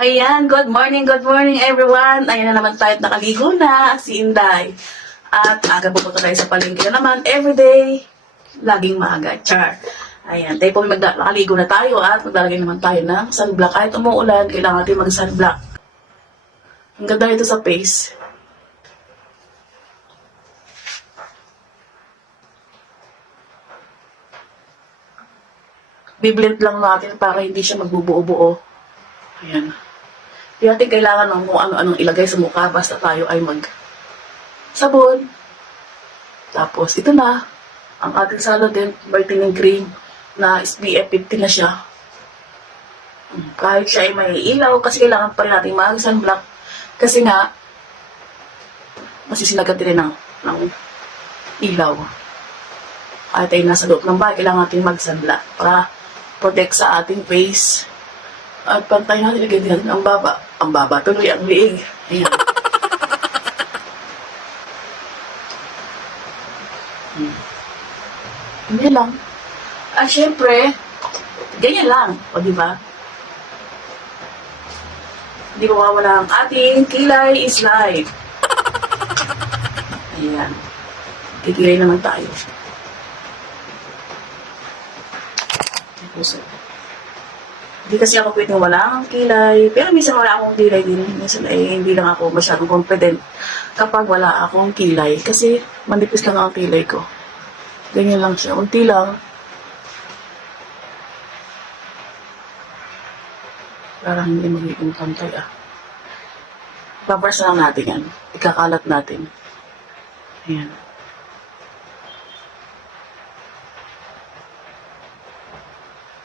Ayan, good morning everyone. Ayan na naman tayo, nakaligo na, si Inday. At aga pupunta tayo sa palengke na naman, everyday, laging maaga, char. Ayan, tayo po nakaligo na tayo at maglalagay naman tayo ng sunblock. Kahit umuulan, kailangan natin mag-sunblock. Ang ganda ito sa face. Biblend lang natin para hindi siya magbubuo-buo. Ayan. Hindi natin kailangan ng kung ano-anong ilagay sa mukha basta tayo ay sabon. Tapos, ito na. Ang ating Saladent Whitening Cream na SPF 50 na siya. Kahit siya ay may ilaw, kasi kailangan pa rin natin mag-sunblock. Kasi nga, masisinagat din ng ilaw. Kahit ay nasa loob ng bahay, kailangan natin mag-sunblock para protect sa ating face. At pantay natin, lagyan din natin ang baba. Ang baba, tuloy ang liig. Ayan. Hindi lang. At syempre, ganyan lang. O, diba? Hindi mawawala ang ating kilay is life. Ayan. Kikilay naman tayo. Puso. Hindi kasi ako pwedeng wala ang kilay. Pero minsan wala akong kilay din. Minsan ay hindi lang ako masyadong confident kapag wala akong kilay. Kasi manipis lang ang kilay ko. Ganyan lang siya. Unti lang. Parang hindi magiging pantay Babars lang natin yan. Ikakalat natin. Ayan.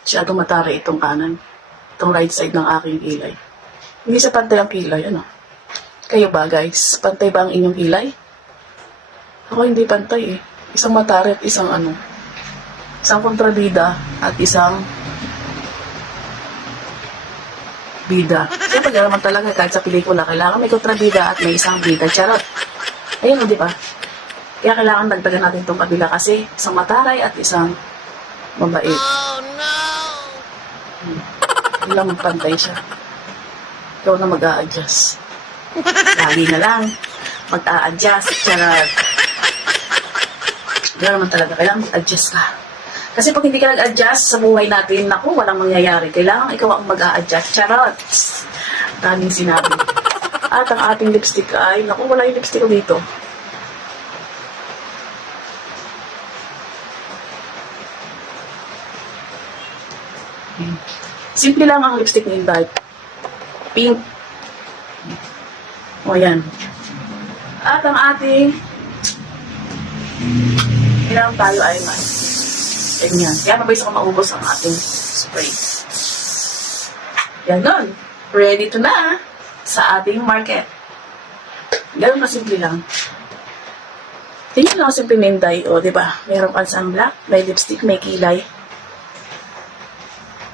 Masyadong matari itong kanan. Itong right side ng aking kilay. Hindi sa pantay ang kilay, Kayo ba, guys? Pantay ba ang inyong kilay? Ako hindi pantay, Isang matari at isang isang kontrabida at isang bida. Siyempre, naman talaga kahit sa pelikula, kailangan may kontrabida at may isang bida. Charot. Ayun, di ba? Kaya kailangan dagdagan natin itong kabila kasi isang mataray at isang mabait. Oh, no! Hindi lang magpantay siya. Ikaw na mag-a-adjust. Lagi na lang mag-a-adjust. Charot. Hindi naman talaga. Kailangan mag-adjust ka. Kasi pag hindi ka nag-adjust sa buhay natin, naku, walang mangyayari. Kailangan ikaw ang mag-a-adjust. Charot. Daming sinabi. At ang ating lipstick ay, naku, wala yung lipstick ko dito. Simple lang ang lipstick ni Inday. Pink. O, yan. At ang ating kailangan tayo ay ganyan. Kaya mabilis ako maubos ang ating spray. Yan nun. Ready to na sa ating market. Ganun na simple lang. Tingnan lang simple ni Inday. O, diba? Meron kang sunblock, may lipstick, may kilay.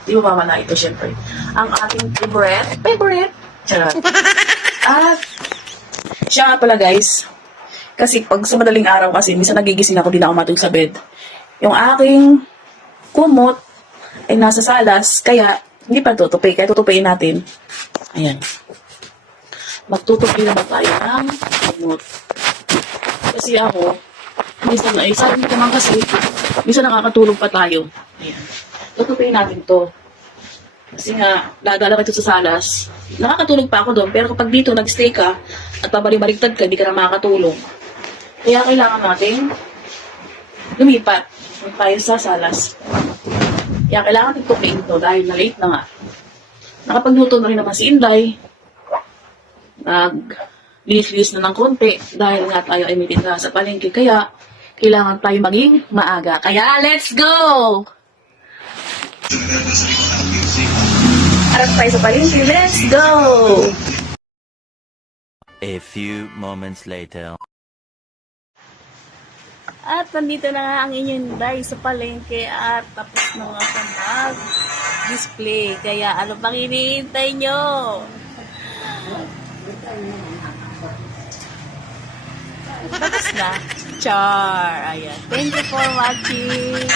Di mo mamala ito, syempre. Ang ating favorite, charot. At, siya nga pala, guys, kasi pag sa madaling araw kasi, minsan nagigising ako, di na ako matulog sa bed. Yung aking kumot ay nasa salas, kaya hindi pa tutupi. Kaya tutupiin natin. Ayan. Magtutupi naman tayo ng kumot. Kasi ako, minsan ay, sabi ko naman kasi, minsan nakakatulog pa tayo. Ayan. Tutupiin natin to. Kasi nga, dadala ka ito sa salas. Nakakatulog pa ako doon. Pero kapag dito nagstay ka at pabalik-baliktad ka, hindi ka na makakatulog. Kaya kailangan natin lumipat tayo sa salas. Kaya kailangan natin tupiin to dahil na late na nga. Nakapagluto na rin naman si Inday. Nag-linis-linis na ng konti dahil nga tayo ay may tindahan sa palengke. Kaya kailangan tayo maging maaga. Kaya let's go! Harap tayo sa palengke. Let's go! A few moments later. At nandito na nga ang inyong Inday sa palengke at tapos na nga sa mag-display. Kaya ano pang hinihintay nyo? Tapos na. Char! Ayan. Thank you for watching.